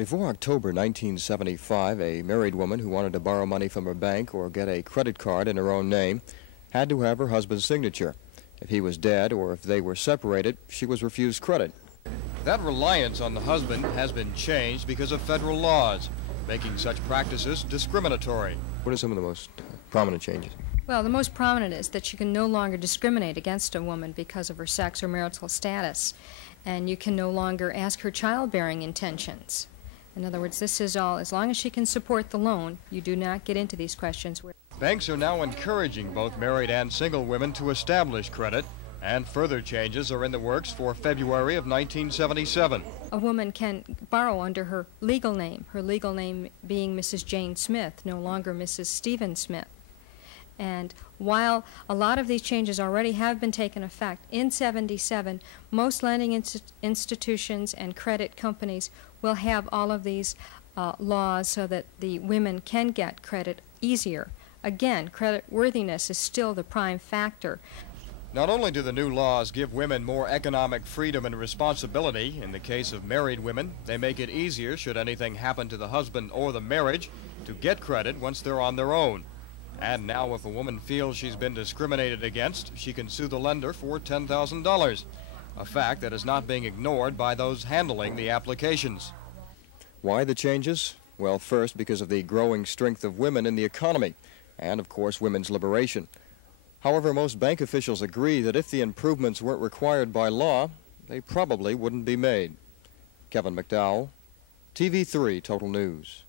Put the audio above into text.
Before October 1975, a married woman who wanted to borrow money from her bank or get a credit card in her own name had to have her husband's signature. If he was dead or if they were separated, she was refused credit. That reliance on the husband has been changed because of federal laws, making such practices discriminatory. What are some of the most prominent changes? Well, the most prominent is that you can no longer discriminate against a woman because of her sex or marital status, and you can no longer ask her childbearing intentions. In other words, this is all, as long as she can support the loan, you do not get into these questions. Banks are now encouraging both married and single women to establish credit, and further changes are in the works for February of 1977. A woman can borrow under her legal name being Mrs. Jane Smith, no longer Mrs. Stephen Smith. And while a lot of these changes already have been taken effect, in '77, most lending institutions and credit companies will have all of these laws so that the women can get credit easier. Again, credit worthiness is still the prime factor. Not only do the new laws give women more economic freedom and responsibility, in the case of married women, they make it easier, should anything happen to the husband or the marriage, to get credit once they're on their own. And now if a woman feels she's been discriminated against, she can sue the lender for $10,000, a fact that is not being ignored by those handling the applications. Why the changes? Well, first, because of the growing strength of women in the economy, and of course women's liberation. However, most bank officials agree that if the improvements weren't required by law, they probably wouldn't be made. Kevin McDowell, TV3 Total News.